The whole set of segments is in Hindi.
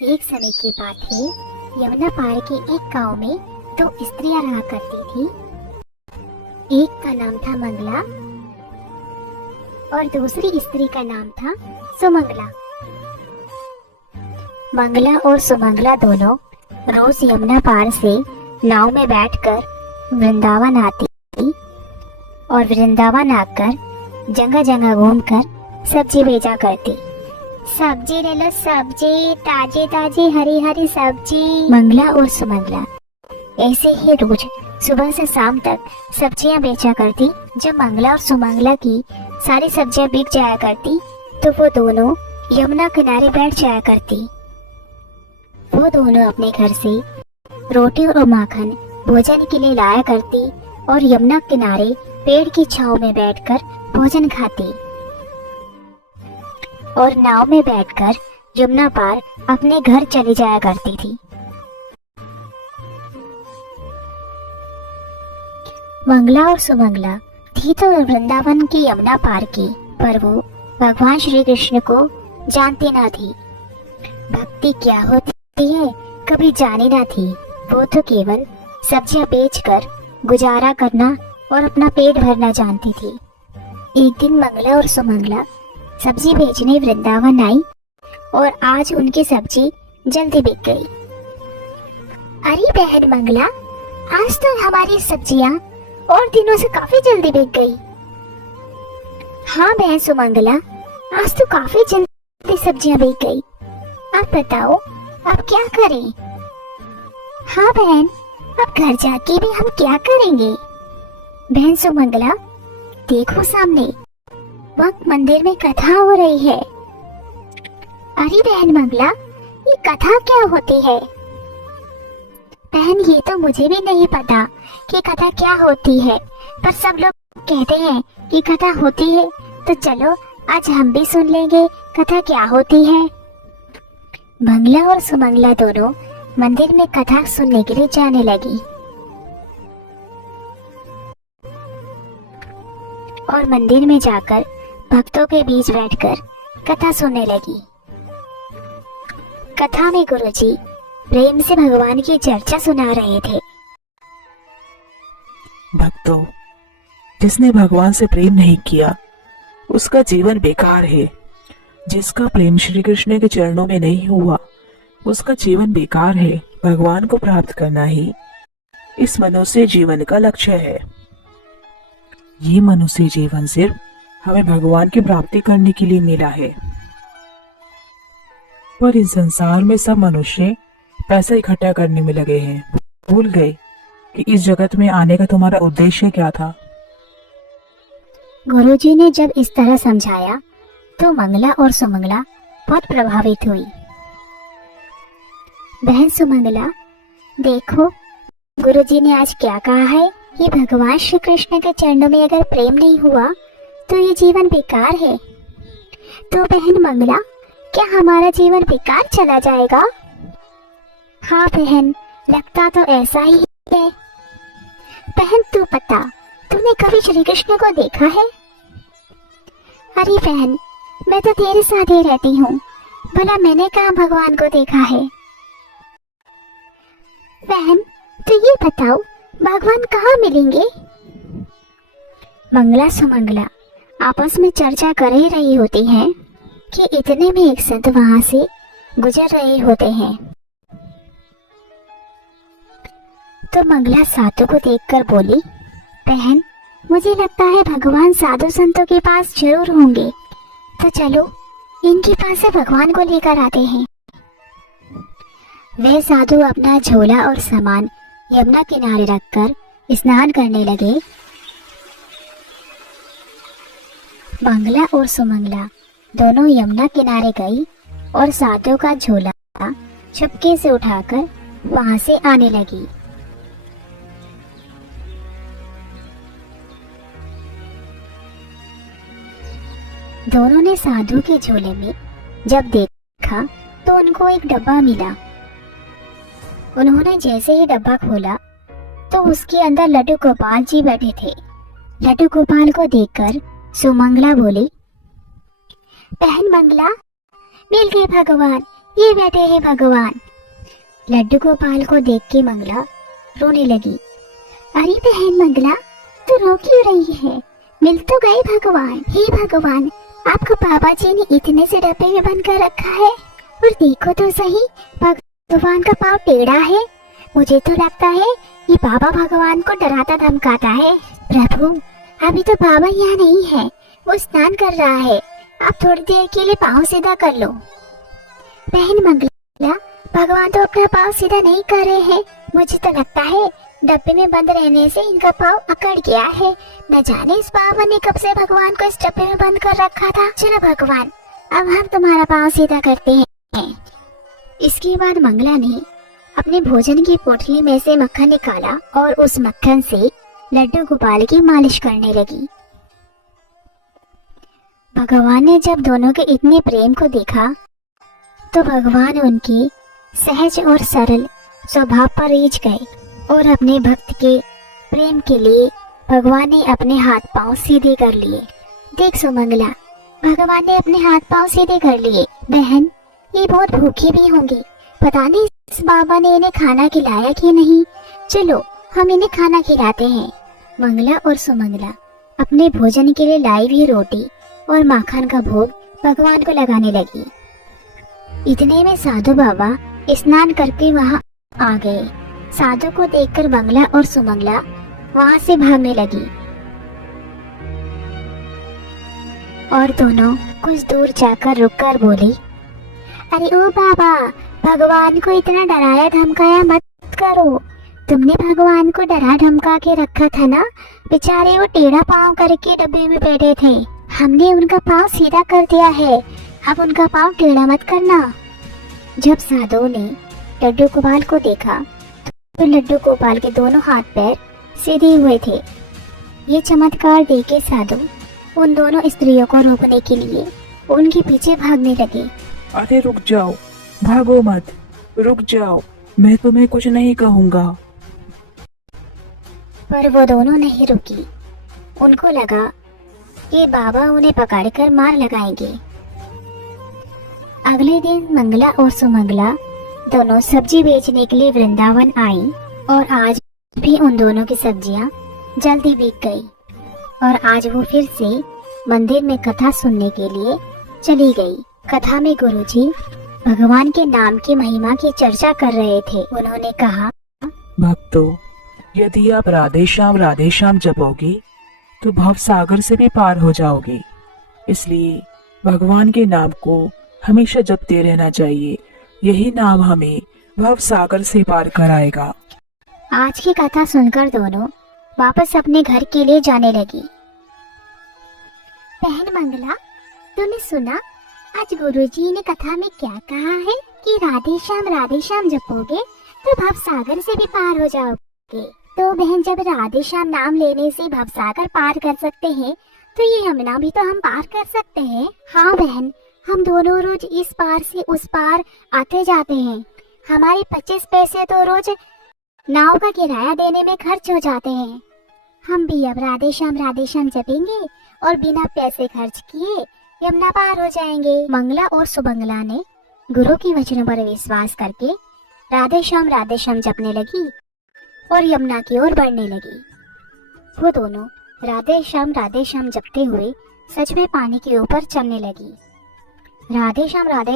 एक समय की बात है। यमुना पार के एक गांव में दो स्त्रियां रहा करती थी। एक का नाम था मंगला और दूसरी स्त्री का नाम था सुमंगला। मंगला और सुमंगला दोनों रोज यमुना पार से नाव में बैठकर वृंदावन आती और वृंदावन आकर जगह जगह घूमकर सब्जी बेचा करती। सब्जी ले लो सब्जी, ताजी ताजी हरी हरी सब्जी। मंगला और सुमंगला ऐसे ही रोज सुबह से शाम तक सब्जियां बेचा करती। जब मंगला और सुमंगला की सारी सब्जियां बिक जाया करती तो वो दोनों यमुना किनारे बैठ जाया करती। वो दोनों अपने घर से रोटी और माखन भोजन के लिए लाया करती और यमुना किनारे पेड़ की छांव में बैठकर भोजन खाती और नाव में बैठकर यमुना पार अपने घर चली जाया करती थी। मंगला और सुमंगला थी तो वृंदावन की यमुना पार की, पर वो भगवान श्री कृष्ण को जानती ना थी। भक्ति क्या होती है कभी जानी ना थी। वो तो केवल सब्जियां बेचकर गुजारा करना और अपना पेट भरना जानती थी। एक दिन मंगला और सुमंगला सब्जी बेचने वृंदावन आई और आज उनकी सब्जी जल्दी बिक गई। अरे बहन मंगला, आज तो हमारी सब्जियां और दिनों से काफी जल्दी बिक गई। हाँ बहन सुमंगला, आज तो काफी जल्दी सब्जियां बिक गई। आप बताओ अब क्या करें? हाँ बहन, अब घर जाके भी हम क्या करेंगे? बहन सुमंगला, देखो सामने वक्त मंदिर में कथा हो रही है। अरे बहन मंगला, ये कथा क्या होती है? बहन ये तो मुझे भी नहीं पता कि कथा क्या होती है, पर सब लोग कहते हैं कि कथा होती है, तो चलो आज हम भी सुन लेंगे कथा क्या होती है। मंगला और सुमंगला दोनों मंदिर में कथा सुनने के लिए जाने लगी और मंदिर में जाकर भक्तों के बीच बैठकर कथा सुनने लगी। कथा में गुरुजी प्रेम से भगवान की चर्चा सुना रहे थे। भक्तों, जिसने भगवान से प्रेम नहीं किया उसका जीवन बेकार है। जिसका प्रेम श्री कृष्ण के चरणों में नहीं हुआ उसका जीवन बेकार है। भगवान को प्राप्त करना ही इस मनुष्य जीवन का लक्ष्य है। ये मनुष्य जीवन सिर्फ हमें भगवान की प्राप्ति करने के लिए मिला है, पर इस संसार में सब मनुष्य पैसा इकट्ठा करने में लगे हैं। भूल गए कि इस जगत में आने का तुम्हारा उद्देश्य क्या था। गुरुजी ने जब इस तरह समझाया तो मंगला और सुमंगला बहुत प्रभावित हुई। बहन सुमंगला, देखो गुरुजी ने आज क्या कहा है कि भगवान श्री कृष्ण के चरणों में अगर प्रेम नहीं हुआ तो ये जीवन बेकार है। तो बहन मंगला, क्या हमारा जीवन बेकार चला जाएगा? हाँ बहन, लगता तो ऐसा ही है। बहन तू बता, तूने कभी श्री कृष्ण को देखा है? अरे बहन, मैं तो तेरे साथ ही रहती हूँ, भला मैंने कहाँ भगवान को देखा है? बहन तो ये बताओ, भगवान कहाँ मिलेंगे? मंगला सुमंगला आपस में चर्चा कर ही रही होती हैं कि इतने में एक संत वहां से गुजर रहे होते हैं। तो मंगला साधु को देखकर बोली, बहन मुझे लगता है भगवान साधु संतों के पास जरूर होंगे, तो चलो इनके पास से भगवान को लेकर आते हैं। वे साधु अपना झोला और सामान यमुना किनारे रखकर स्नान करने लगे। मंगला और सुमंगला दोनों यमुना किनारे गई और साधु का झोला चुपके से उठाकर वहां से आने लगी। दोनों ने साधु के झोले में जब देखा तो उनको एक डब्बा मिला। उन्होंने जैसे ही डब्बा खोला तो उसके अंदर लड्डू गोपाल जी बैठे थे। लड्डू गोपाल को देखकर सुमंगला बोली, बहन मंगला, मिल गए भगवान, ये बैठे हैं भगवान। लड्डू गोपाल को देख के मंगला रोने लगी। अरे बहन मंगला, तू रो क्यों रही है? मिल तो गए भगवान। हे भगवान, आपको बाबा जी ने इतने से डब्बे में बंद कर रखा है, और देखो तो सही, भगवान का पाँव टेढ़ा है। मुझे तो लगता है ये बाबा भगवान को डराता धमकाता है। प्रभु, अभी तो बाबा यहाँ नहीं है, वो स्नान कर रहा है। आप थोड़ी देर के लिए पाँव सीधा कर लो। बहन मंगला, भगवान तो अपना पाँव सीधा नहीं कर रहे हैं। मुझे तो लगता है डब्बे में बंद रहने से इनका पाँव अकड़ गया है। न जाने इस बाबा ने कब से भगवान को इस डब्बे में बंद कर रखा था। चलो भगवान, अब हम तुम्हारा पाँव सीधा करते हैं। इसके बाद मंगला ने अपने भोजन की पोटली में से मक्खन निकाला और उस मक्खन से लड्डू गोपाल की मालिश करने लगी। भगवान ने जब दोनों के इतने प्रेम को देखा तो भगवान उनके सहज और सरल स्वभाव पर रीझ गए और अपने भक्त के प्रेम के लिए भगवान ने अपने हाथ पांव सीधे कर लिए। देख सुमंगला, भगवान ने अपने हाथ पांव सीधे कर लिए। बहन, ये बहुत भूखी भी होंगी, पता नहीं इस बाबा ने इन्हें खाना खिलाया कि नहीं। चलो हम इन्हें खाना खिलाते हैं। मंगला और सुमंगला अपने भोजन के लिए लाई हुई रोटी और माखन का भोग भगवान को लगाने लगी। इतने में साधु बाबा स्नान करके वहां आ गए। साधु को देखकर मंगला और सुमंगला वहां से भागने लगी और दोनों कुछ दूर जाकर रुककर बोली, अरे ओ बाबा, भगवान को इतना डराया धमकाया मत करो। तुमने भगवान को डरा धमका के रखा था ना। बेचारे वो टेढ़ा पाँव करके डब्बे में बैठे थे, हमने उनका पाँव सीधा कर दिया है। अब उनका पाँव टेढ़ा मत करना। जब साधु ने लड्डू गोपाल को देखा तो लड्डू गोपाल के दोनों हाथ पैर सीधे हुए थे। ये चमत्कार देखे साधु उन दोनों स्त्रियों को रोकने के लिए उनके पीछे भागने लगे। अरे रुक जाओ, भागो मत, रुक जाओ, मैं तुम्हें कुछ नहीं कहूँगा। पर वो दोनों नहीं रुकी। उनको लगा कि बाबा उन्हें पकड़कर मार लगाएंगे। अगले दिन मंगला और सुमंगला दोनों सब्जी बेचने के लिए वृंदावन आई और आज भी उन दोनों की सब्जियां जल्दी बिक गई और आज वो फिर से मंदिर में कथा सुनने के लिए चली गई। कथा में गुरुजी भगवान के नाम की महिमा की चर्चा कर रहे थे। उन्होंने कहा, भक्तों, यदि आप राधे श्याम जपोगे तो भव सागर से भी पार हो जाओगे। इसलिए भगवान के नाम को हमेशा जपते रहना चाहिए। यही नाम हमें भव सागर से पार कराएगा। आज की कथा सुनकर दोनों वापस अपने घर के लिए जाने लगी। बहन मंगला, तूने सुना आज गुरुजी ने कथा में क्या कहा है कि राधे श्याम जपोगे तो भव सागर से भी पार हो जाओगे। तो बहन, जब राधे श्याम नाम लेने से भव सागर पार कर सकते हैं तो ये यमुना भी तो हम पार कर सकते हैं। हाँ बहन, हम दोनों रोज इस पार से उस पार आते जाते हैं। हमारे 25 पैसे तो रोज नाव का किराया देने में खर्च हो जाते हैं। हम भी अब राधे श्याम जपेंगे और बिना पैसे खर्च किए यमुना पार हो जाएंगे। मंगला और सुमंगला ने गुरु की वचनों पर विश्वास करके राधे श्याम जपने लगी और यमुना की ओर बढ़ने लगी। वो दोनों राधे श्याम जपते हुए सच में पानी के ऊपर चलने लगी। राधे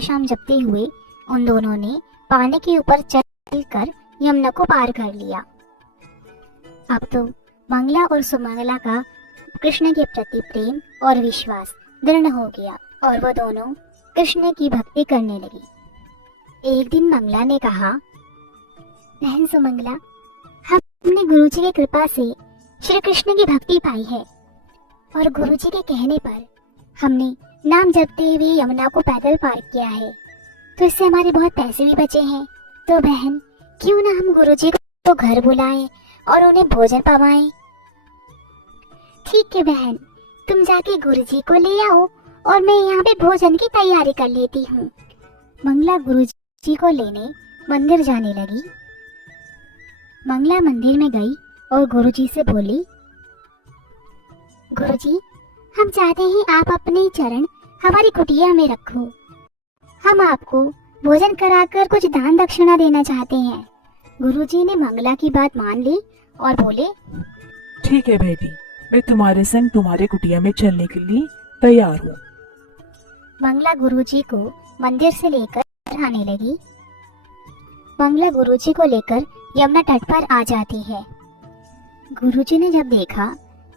श्याम जपते हुए उन दोनों ने पानी के ऊपर चलकर यमुना को पार कर लिया। अब तो मंगला और सुमंगला का कृष्ण के प्रति प्रेम और विश्वास दृढ़ हो गया और वो दोनों कृष्ण की भक्ति करने लगी। एक दिन मंगला ने कहा, बहन सुमंगला, हमने गुरुजी की कृपा से श्री कृष्ण की भक्ति पाई है और गुरुजी के कहने पर हमने नाम जपते हुए यमुना को पैदल पार किया है, तो इससे हमारे बहुत पैसे भी बचे हैं। तो बहन, क्यों ना हम गुरुजी को घर बुलाएं और उन्हें भोजन पवाएं। ठीक है बहन, तुम जाके गुरुजी को ले आओ और मैं यहाँ पे भोजन की तैयारी कर लेती हूँ। मंगला गुरुजी को लेने मंदिर जाने लगी। मंगला मंदिर में गई और गुरुजी से बोली, गुरुजी, हम चाहते हैं आप अपने चरण हमारी कुटिया में रखो। हम आपको भोजन कराकर कुछ दान दक्षिणा देना चाहते हैं। गुरुजी ने मंगला की बात मान ली और बोले, ठीक है बेटी, मैं तुम्हारे संग तुम्हारे कुटिया में चलने के लिए तैयार हूँ। मंगला गुरुजी को मंदिर से लेकर आने लगी। मंगला गुरुजी को लेकर यमुना तट पर आ जाती है। गुरुजी ने जब देखा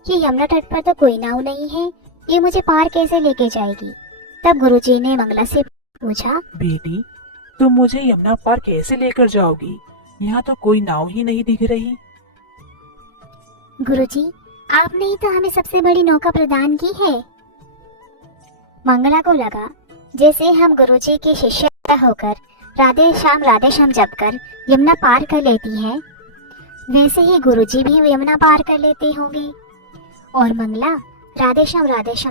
कि यमुना तट पर तो कोई नाव नहीं है, ये मुझे पार कैसे लेके जाएगी, तब गुरुजी ने मंगला से पूछा, बेटी, तुम मुझे यमुना पार कैसे लेकर जाओगी? यहाँ तो कोई नाव ही नहीं दिख रही। गुरुजी, आपने ही तो हमें सबसे बड़ी नौका प्रदान की है। मंगला को लगा जैसे हम गुरुजी के शिष्य होकर राधे श्याम जप कर यमुना पार कर लेती हैं, वैसे ही गुरुजी भी यमुना पार कर लेते होंगे। और मंगला राधे श्याम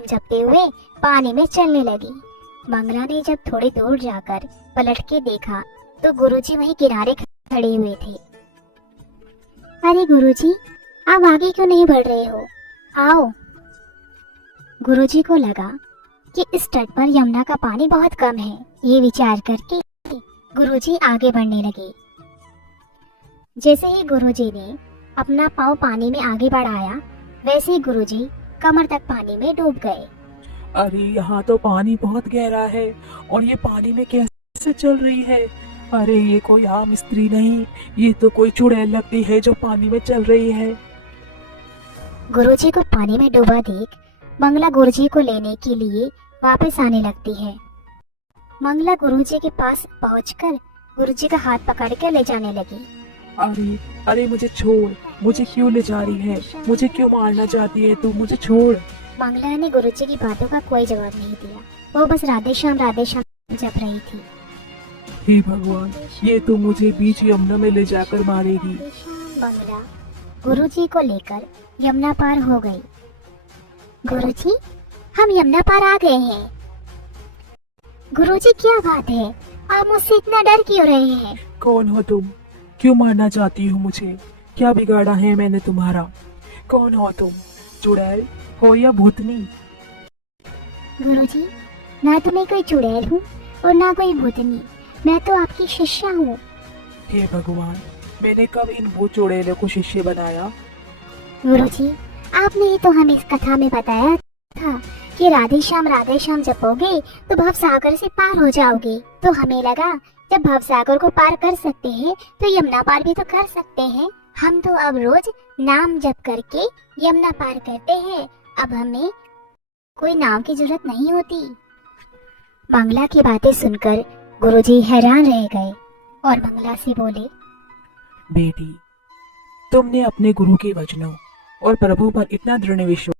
जपते हुए पानी में चलने लगी। मंगला ने जब थोड़ी दूर जाकर पलट के देखा तो गुरुजी वहीं किनारे खड़े हुए थे। अरे गुरुजी, आप आगे क्यों नहीं बढ़ रहे हो? आओ। गुरुजी को लगा कि इस तट पर यमुना का पानी बहुत कम है। ये विचार करके गुरुजी आगे बढ़ने लगे। जैसे ही गुरुजी ने अपना पाँव पानी में आगे बढ़ाया, वैसे ही गुरुजी कमर तक पानी में डूब गए। अरे यहाँ तो पानी बहुत गहरा है और ये पानी में कैसे चल रही है? अरे ये कोई आम स्त्री नहीं, ये तो कोई चुड़ैल लगती है जो पानी में चल रही है। गुरुजी को पानी में डूबा देख मंगला गुरुजी को लेने के लिए वापस आने लगती है। मंगला गुरुजी के पास पहुंचकर गुरुजी का हाथ पकड़ के ले जाने लगी। अरे अरे मुझे छोड़, मुझे क्यों ले जा रही है? मुझे क्यों मारना चाहती है तू? मुझे छोड़। मंगला ने गुरुजी की बातों का कोई जवाब नहीं दिया। वो बस राधे श्याम जप रही थी। हे भगवान, ये तो मुझे बीच यमुना में ले जाकर मारेगी। मंगला गुरुजी को लेकर यमुना पार हो गई। गुरुजी, हम यमुना पार आ गए हैं। गुरुजी, क्या बात है, आप मुझसे इतना डर क्यों रहे हैं? कौन हो तुम? क्यों मारना चाहती हो मुझे? क्या बिगाड़ा है मैंने तुम्हारा? कौन हो तुम? चुड़ैल हो या भूतनी? गुरुजी, ना तो मैं कोई चुड़ैल हूँ और ना कोई भूतनी, मैं तो आपकी शिष्या हूँ। हे भगवान, मैंने कब इन भूत चुड़ैलों को शिष्य बनाया? गुरुजी, आपने ही तो हमें इस कथा में बताया था कि राधे श्याम जपोगे तो भव सागर से पार हो जाओगे। तो हमें लगा जब भव सागर को पार कर सकते हैं तो यमुना पार भी तो कर सकते हैं। हम तो अब रोज नाम जप करके यमुना पार करते हैं, अब हमें कोई नाव की जरूरत नहीं होती। मंगला की बातें सुनकर गुरुजी हैरान रह गए और मंगला से बोले, बेटी, तुमने अपने गुरु के वचनों और प्रभु पर इतना दृढ़ विश्वास